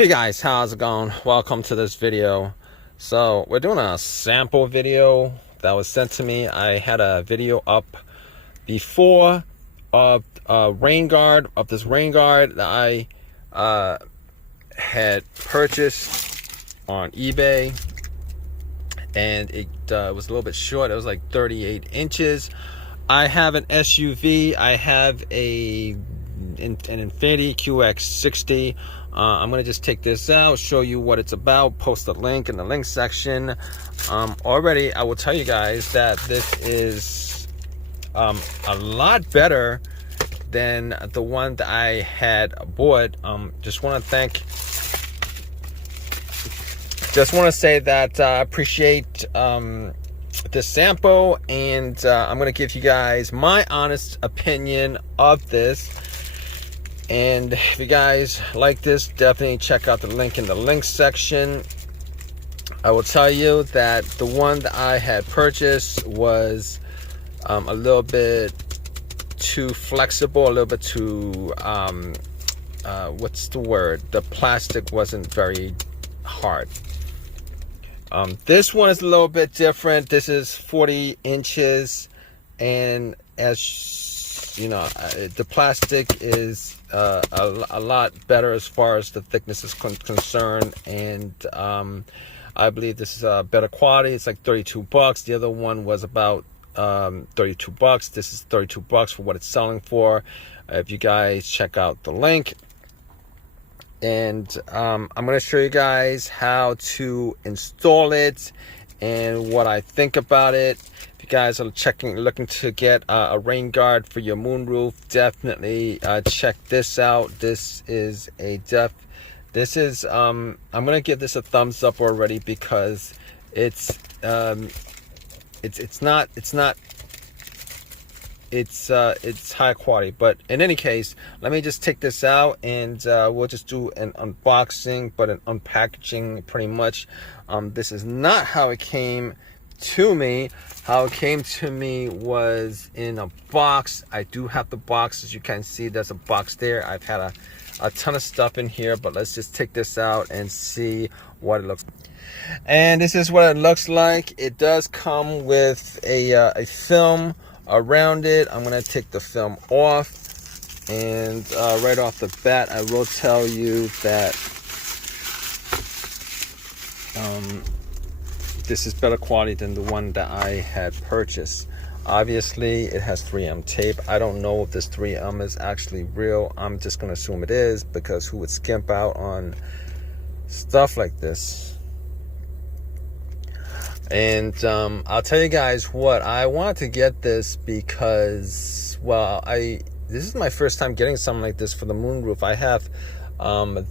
Hey guys, how's it going? Welcome to this video. So we're doing a sample video that was sent to me. I had a video up before of rain guard, of this rain guard that I had purchased on eBay, and it was a little bit short. It was like 38 inches. I have an SUV. I have an Infiniti QX60. I'm gonna just take this out, show you what it's about, post a link in the link section. Already I will tell you guys that this is a lot better than the one that I had bought. Just want to say that I appreciate this sample, and I'm gonna give you guys my honest opinion of this. And if you guys like this, definitely check out the link in the link section. I will tell you that the one that I had purchased was a little bit too flexible, a little bit too, what's the word? The plastic wasn't very hard. This one is a little bit different. This is 40 inches, and as you know, the plastic is a lot better as far as the thickness is concerned, and I believe this is a better quality. It's like $32. The other one was about $32. This is $32 for what it's selling for. If you guys check out the link, and I'm going to show you guys how to install it and what I think about it. If you guys are looking to get a rain guard for your moonroof, definitely check this out. This is I'm gonna give this a thumbs up already, because it's high quality. But in any case, let me just take this out, and we'll just do an unboxing, but an unpackaging pretty much. This is not how it came to me. How it came to me was in a box. I do have the box. As you can see, there's a box there. I've had a ton of stuff in here, but let's just take this out and see what it looks like. And this is what it looks like. It does come with a film around it. I'm gonna take the film off, and right off the bat, I will tell you that this is better quality than the one that I had purchased. Obviously, it has 3M tape. I don't know if this 3M is actually real. I'm just gonna assume it is, because who would skimp out on stuff like this? And I'll tell you guys what, I wanted to get this because, well, this is my first time getting something like this for the moonroof. I have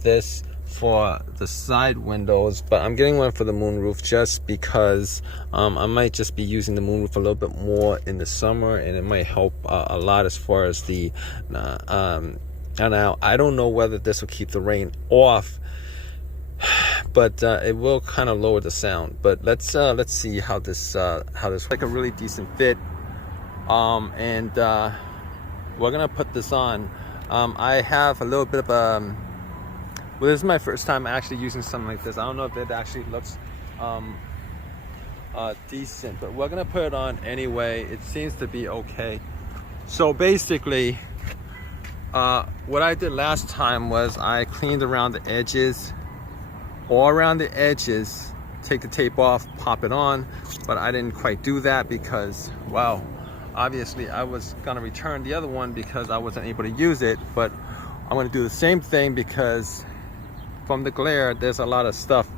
this for the side windows, but I'm getting one for the moonroof just because I might just be using the moonroof a little bit more in the summer, and it might help a lot as far as the now I don't know whether this will keep the rain off, but it will kind of lower the sound. But let's see how this like a really decent fit, and we're gonna put this on. I have a little bit of a well, this is my first time actually using something like this. I don't know if it actually looks decent, but we're gonna put it on anyway. It seems to be okay. So basically, what I did last time was I cleaned around the edges, all around the edges, take the tape off, pop it on, but I didn't quite do that because, well, obviously I was gonna return the other one because I wasn't able to use it. But I'm gonna do the same thing because from the glare, there's a lot of stuff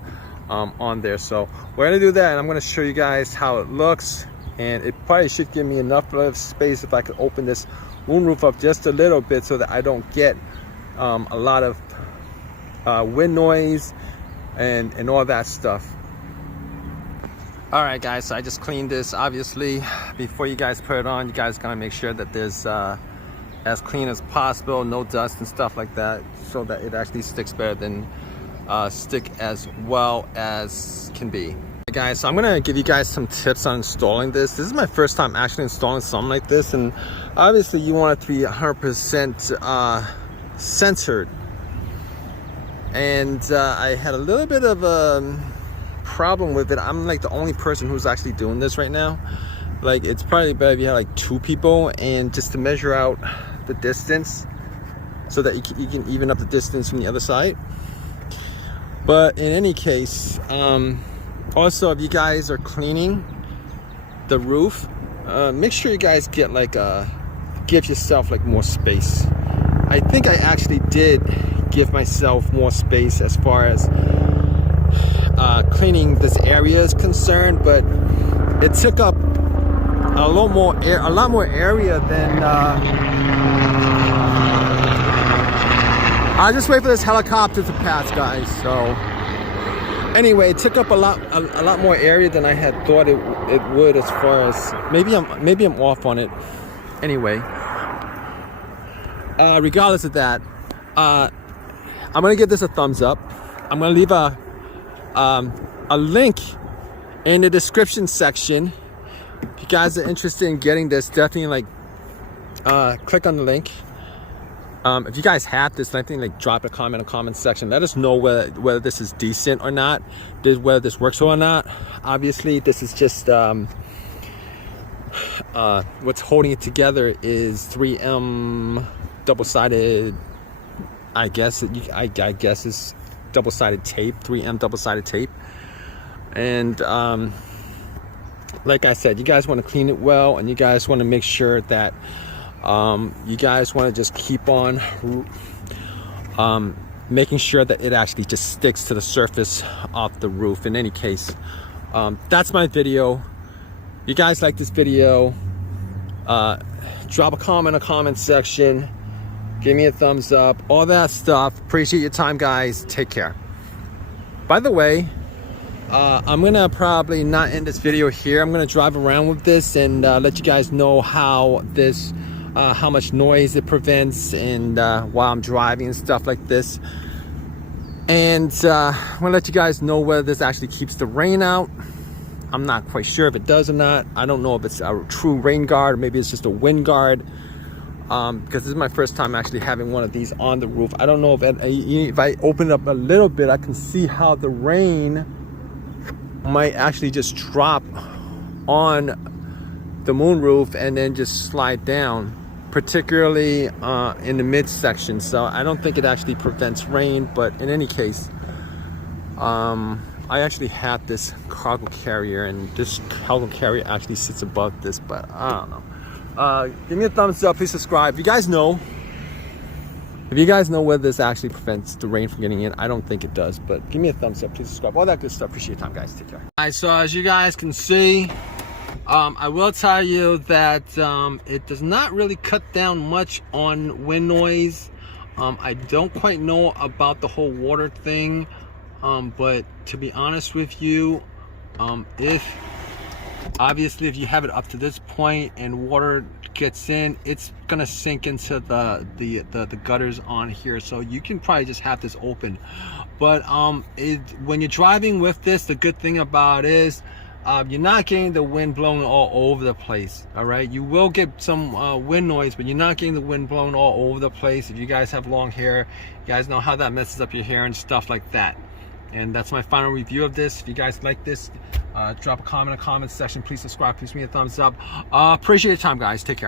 on there. So we're gonna do that, and I'm gonna show you guys how it looks. And it probably should give me enough space if I could open this moonroof up just a little bit, so that I don't get a lot of wind noise and all that stuff. All right guys, so I just cleaned this. Obviously, before you guys put it on, you guys gotta make sure that there's as clean as possible, no dust and stuff like that, so that it actually sticks better than stick as well as can be. Guys, so I'm gonna give you guys some tips on installing this. This is my first time actually installing something like this, and obviously you want it to be 100% centered. and I had a little bit of a problem with it. I'm like the only person who's actually doing this right now. Like, it's probably better if you had like 2 people, and just to measure out the distance so that you can even up the distance from the other side. But in any case, also, if you guys are cleaning the roof, make sure you guys get like give yourself like more space. I think I actually did give myself more space as far as cleaning this area is concerned, but it took up a lot more area than I'll just wait for this helicopter to pass, guys. So anyway, it took up a lot more area than I had thought it would, as far as maybe I'm off on it. Anyway, regardless of that, I'm gonna give this a thumbs up. I'm gonna leave a link in the description section. If you guys are interested in getting this, definitely like click on the link. If you guys have this, definitely like drop a comment in the comment section. Let us know whether this is decent or not, whether this works or not. Obviously, this is just what's holding it together is 3M double-sided. I guess it's double-sided tape, 3M double-sided tape. And like I said, you guys want to clean it well, and you guys want to make sure that you guys want to just keep on making sure that it actually just sticks to the surface of the roof. In any case, that's my video. If you guys like this video, drop a comment in the comment section, give me a thumbs up, all that stuff. Appreciate your time, guys. Take care. By the way, I'm gonna probably not end this video here. I'm gonna drive around with this and let you guys know how much noise it prevents, and while I'm driving and stuff like this. And I'm gonna let you guys know whether this actually keeps the rain out. I'm not quite sure if it does or not. I don't know if it's a true rain guard, or maybe it's just a wind guard. Because this is my first time actually having one of these on the roof. I don't know if I open it up a little bit, I can see how the rain might actually just drop on the moonroof and then just slide down, particularly in the midsection. So I don't think it actually prevents rain, but in any case, I actually have this cargo carrier, and this cargo carrier actually sits above this, but I don't know. Give me a thumbs up, please subscribe. If you guys know whether this actually prevents the rain from getting in. I don't think it does, but give me a thumbs up, please subscribe, all that good stuff. Appreciate your time, guys. Take care. All right, so as you guys can see, I will tell you that it does not really cut down much on wind noise. I don't quite know about the whole water thing, but to be honest with you, if you have it up to this point and water gets in, it's gonna sink into the gutters on here, so you can probably just have this open. But when you're driving with this, the good thing about it is you're not getting the wind blowing all over the place. All right, you will get some wind noise, but you're not getting the wind blowing all over the place. If you guys have long hair, you guys know how that messes up your hair and stuff like that. And that's my final review of this. If you guys like this, drop a comment in the comment section. Please subscribe, please give me a thumbs up. Appreciate your time, guys. Take care.